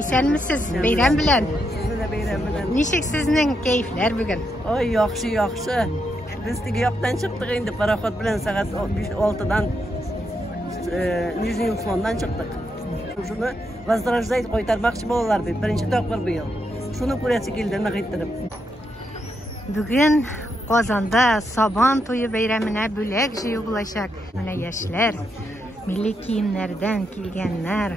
Исәнмесез, бәйрәм белән. Сезне бәйрәм белән. Ничек сезнең кәефләр бүген? Ой, яхшы. Без теге яктан чыктык инде пароход белән сәгать 5-6-дан Нижний Усландан чыктык. Шуны возрождать кайтармакчы булалар дип, беренче тапкыр быел. Шуны күрәсе килде нәгыйттем. Бүген Казанда Сабан туе бәйрәменә бүләк җыю булачак. Менә яшьләр, милли киемнәрдән килгәннәр.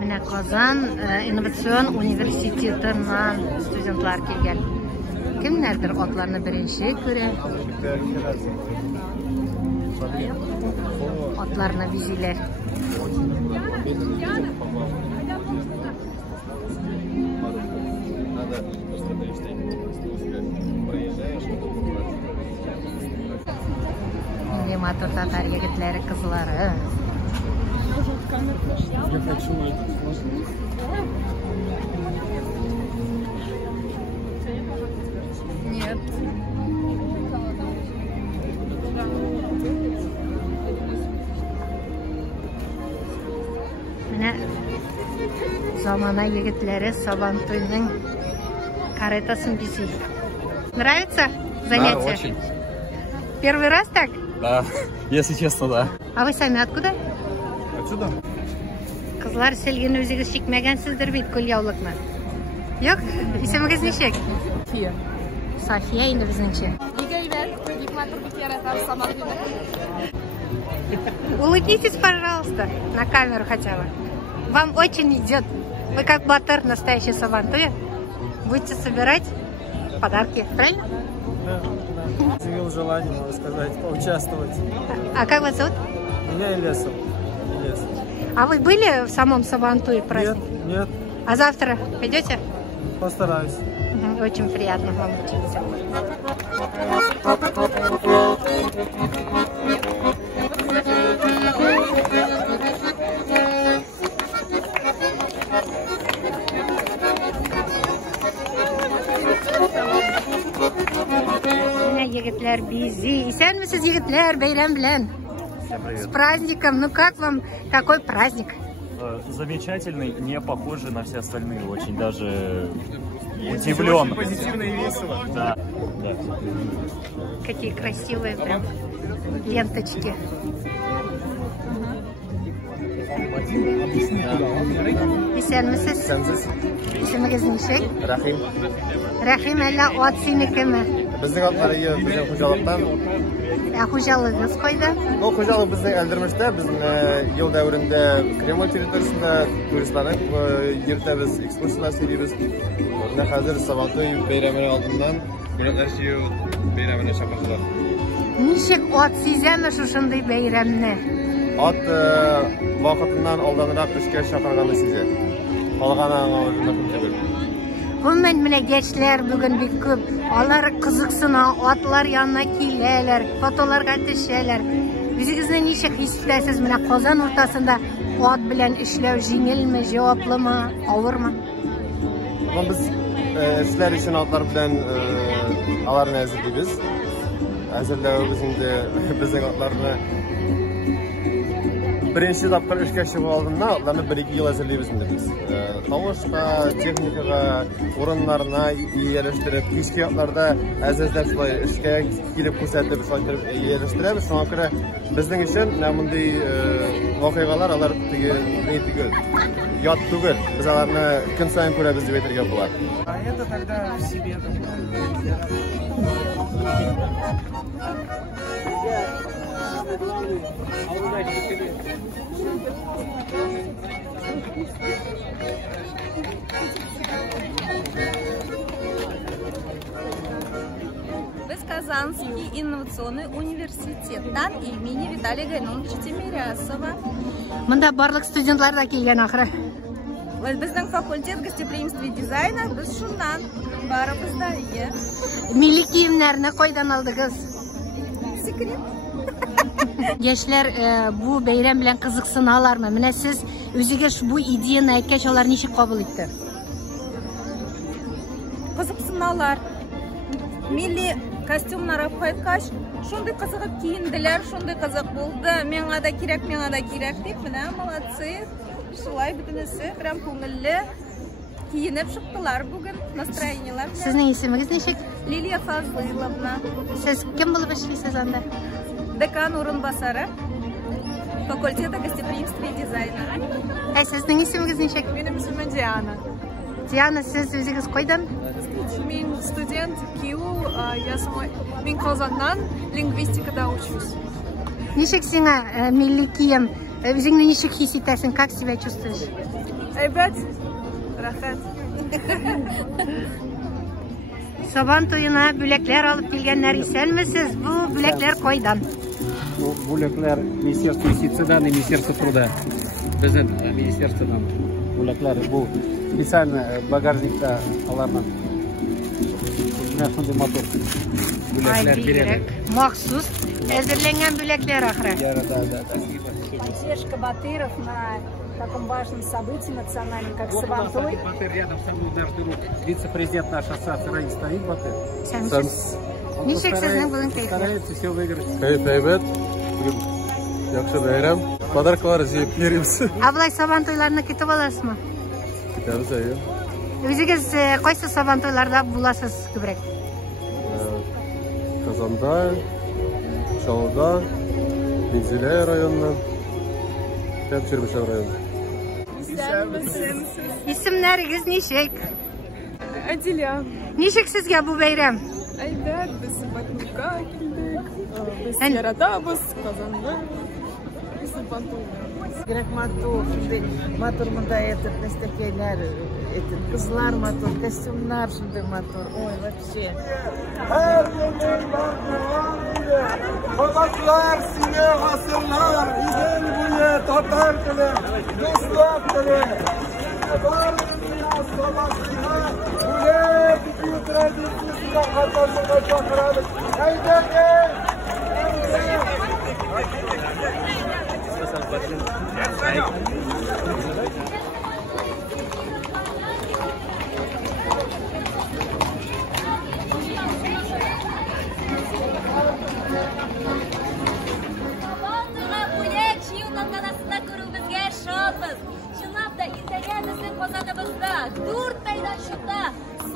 Менә Казан инновацион университетыннан студентлар килгән. Кемнәрдер атларны беренче күрә. Атларны бизиләр. Инде матур татар егетләре, кызлары. Нет. Менә замана егетләре Сабан туйның каретасын бизи. Нравится занятие? Да, очень. Первый раз так? Да, если честно, да. А вы сами откуда? Отсюда? Кызлар селген үзегез чикмәгәнсездер бит кулъяулыкны. Юк? Исемегез ничек? София. София инде безнеңчә. Улыбнитесь, пожалуйста, на камеру хотя бы. Вам очень идет. Вы как батыр, настоящий сабантуй. Будете собирать подарки, правильно? Да. Изъявил желание, можно сказать, поучаствовать. А как вас зовут? Меня Ильясов. А вы были в самом Сабантуе праздник? Нет. А завтра пойдете? Постараюсь. Очень приятно вам учиться. Егетләр бизи. Исәнмесез, егетләр, бәйрәм белән. С праздником. Ну как вам такой праздник? Замечательный, не похожий на все остальные. Очень даже удивлен. Очень позитивно и весело. Да. Какие красивые прям ленточки. Исәнмесез? Исемегез ничек? Рахим. Рахим, әллә ат синекеме? Безнең атлар безнең хуҗалыктан. Хуҗалыгыз кайда? Ну, хуҗалык безнең Әлдермештә, безнең ел дәверендә Кремль территориясендә туристларны йөртәбез, экскурсиялар сөйлибез. Менә хәзер Сабантуй бәйрәменең алдыннан бүләкләр җыю бәйрәменә чакырдылар. Ничек ат сизәме шушындый бәйрәмне? Ат вакытыннан алданрак эшкә чакырганны сизә. Калганы аңа мөһим түгел. Гомумән менә яшьләр бүген бик күп. Алар кызыксына, атлар янына киләләр, фотоларга төшәләр. Үзегезне ничек хис итәсез менә Казан уртасында ат белән эшләү җиңелме, җаваплымы, авырмы? Без эшләр өчен атлар белән аларны әзерлибез. Әзерләүбез инде безнең атларны birinci tapkır işe çıkıp aldığında atlarını 1-2 yıl hazırlayabiliriz biz. Kavuşka, teknikaya, orunlarına yerleştirip, işki atlarda əzizler şulay işe gidip kursatıb, yerleştirib. Şuna göre bizden için bunday vakıgalar alar tügül, yat tügül. Biz alarını gün sayın görəbiz deb aytırga bolar. Это тогда в себе. Без Казанский инновационный университеттан имени Виталия Гайнуновича Тимирясова. Монда барлык студентлар да килгән ахыры. Безнең факультет гостеприимства и дизайна, без шуннан барыбыз да. Милли киемнәрне кайдан алдыгыз? Секрет. Яшьләр бу бәйрәм белән кызыксыналармы? Менә сез үзегез бу идеяны әйткәч, алар ничек кабул итте? Кызыксыналар. Милли костюмнар алып кайткач, шундый кызыгып киенделәр, шундый кызык булды. Миңа да кирәк дип, менә молодцы. Шулай бөтенесе прям күңелле киенеп чыктылар бүген настроениелар. Сезнең исемегез ничек? Лилия Фазлыловна, Сез кем булып эшлисез анда? декан урынбасары, факультета гостеприимства и дизайна. Сезнең исемегез ничек? Минем исемем Диана. Диана, сез үзегез кайдан? Мин студент КИУ, мин Казаннан лингвистикада учусь. Ничек сиңа милли кием? Үзеңне ничек хис итәсең? Как себя чувствуешь? Әйбәт, рәхәт. Сабан туена бүләкләр алып килгәннәр, исәнмесез? Бу бүләкләр кайдан? Bu бүләкләр Министерство юстициядән, Министерство труда. Безнең министерстводан бүләкләр бу специально багажникта алардан. Нәрсәдә мотор бүләкләр бирәләр. Махсус әзерләнгән бүләкләр ахры. Да. Сережка Батыров на таком важном событии национальном, как Сабантуй. Батыр рядом со мной даже вице-президент нашей ассоциации Раис стоит, Батыр. Ничек сезнең бүген кайфы? Старается все выиграть. Әйбәт. Бүген яхшы бәйрәм. Подаркалар җыеп йөрибез. Аблай сабан туйларына китеп аласызмы? Китәбез әйе. Үзегез кайсы сабан туйларда буласыз күбрәк? Казанда, Чаллыда, Мензеле районынан, Чербышев районы. Исемнәрегез ничек? Адиля. Ничек сезгә бу бәйрәм? Әйбәт, без Батурга килдек. Без яратабыз, Казанда. Керек мотор, мотор мында настакейлер, кызлар мотор, костюмнар шундай мотор. Ой, вообще. Babaklar, sine asırlar, İdil buye, tatar tele, dostlar tele. Varlığına, sabahına, buye, büyük tradisyonuna katılmaya çağıralım. Haydi gel!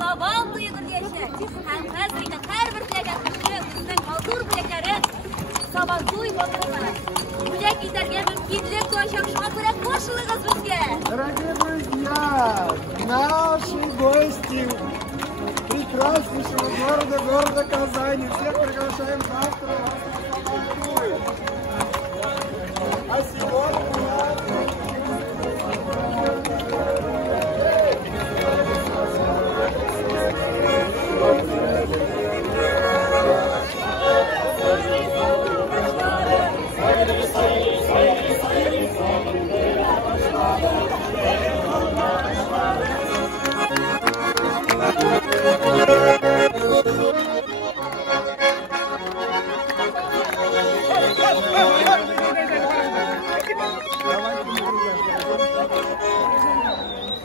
Сабан туйы күргәчәк. Һәм хәзер инде һәрбер теләгән кеше үзенең матур бүләкләрен сабан туй вакытында бүләк итәргә мөмкинлек туачак. Шуңа күрә кушылыгыз безгә. Дорогие друзья, наши гости прекраснейшего города Казани. Всех приглашаем завтра. А сегодня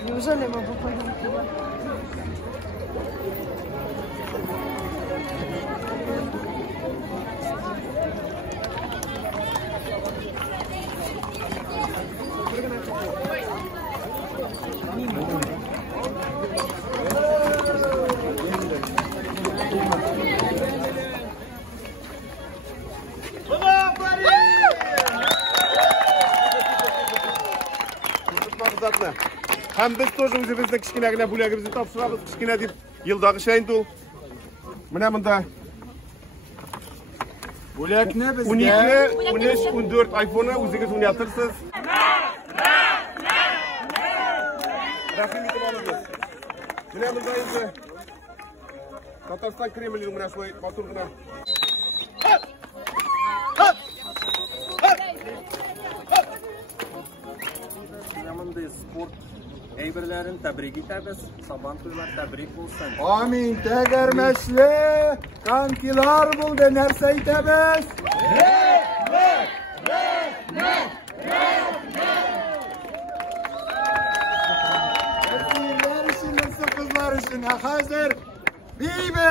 Неужели мы выходим туда? Һәм без тоже үзебезнең кичкенә генә бүләгебезне тапшырабыз, кичкенә дип елдагы шәйн ул. Менә монда бүләкне безгә 12, 13, 14 iPhone үзегез уйнатырсыз. Рәхим итеп алыгыз. Менә монда инде Татарстан Кремльнең менә шулай матур гына Sport әйберләрен тәбрик итәбез. Сабан туйлар тәбрик булсын. Амин. Тәгәрмәчле конкилар булды. Нәрсә итәбез? Әсирләр өчен, кызлар өчен. Хәзер бибе!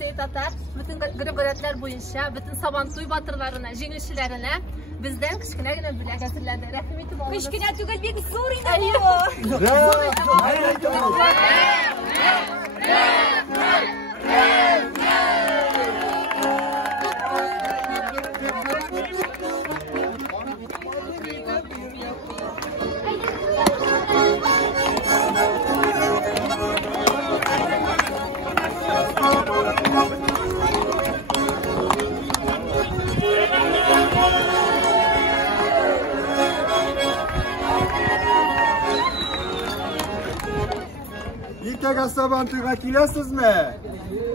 müzeyi tatar. Bütün griböretler boyunca, bütün Sabantuy batırlarına, jengilçilerine bizden kışkınagina bülek hazırlandı. Rahmetim olsun. Kışkına tügül bir Suriye'de bu. İlk Sabantuyga kelesizmi?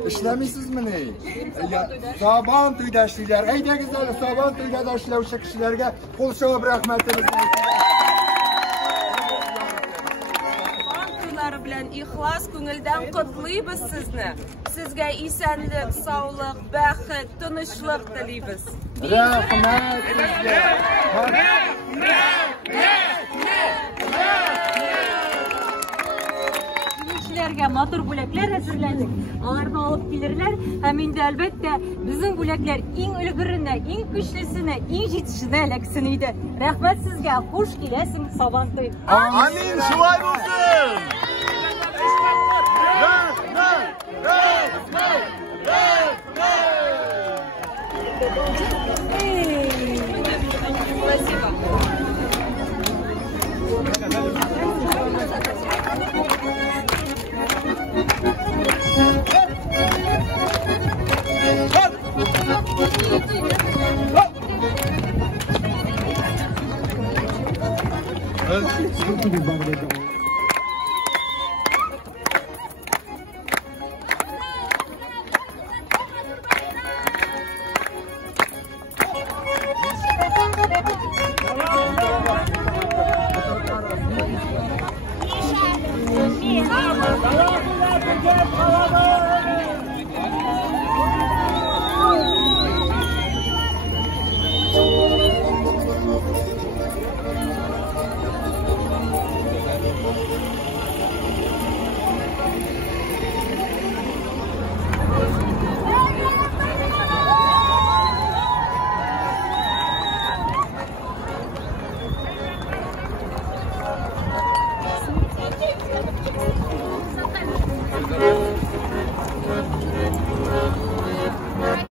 İşlemisizmi ne? Sabantuyda işler. Haydagizlar Sabantuyga da ishlovchi kishilarga qo'l shovib rahmatimizni Sabantuylar bilan ixlos ko'ngildan qutlaymiz sizni. Sizga esenlik, sog'lik, baxt, tinchlik tilaymiz. Rahmat sizga. Sizlerge motor bülekler hazırladık. Onlardan alıp gelirler. Hem indi elbette bizim bülekler en ülgürüne, en güçlüsüne, en yetişine eleksiniydi. Rahmet sizge, hoş gelesin Sabantuy. Amin, şulay olsun. Спасибо.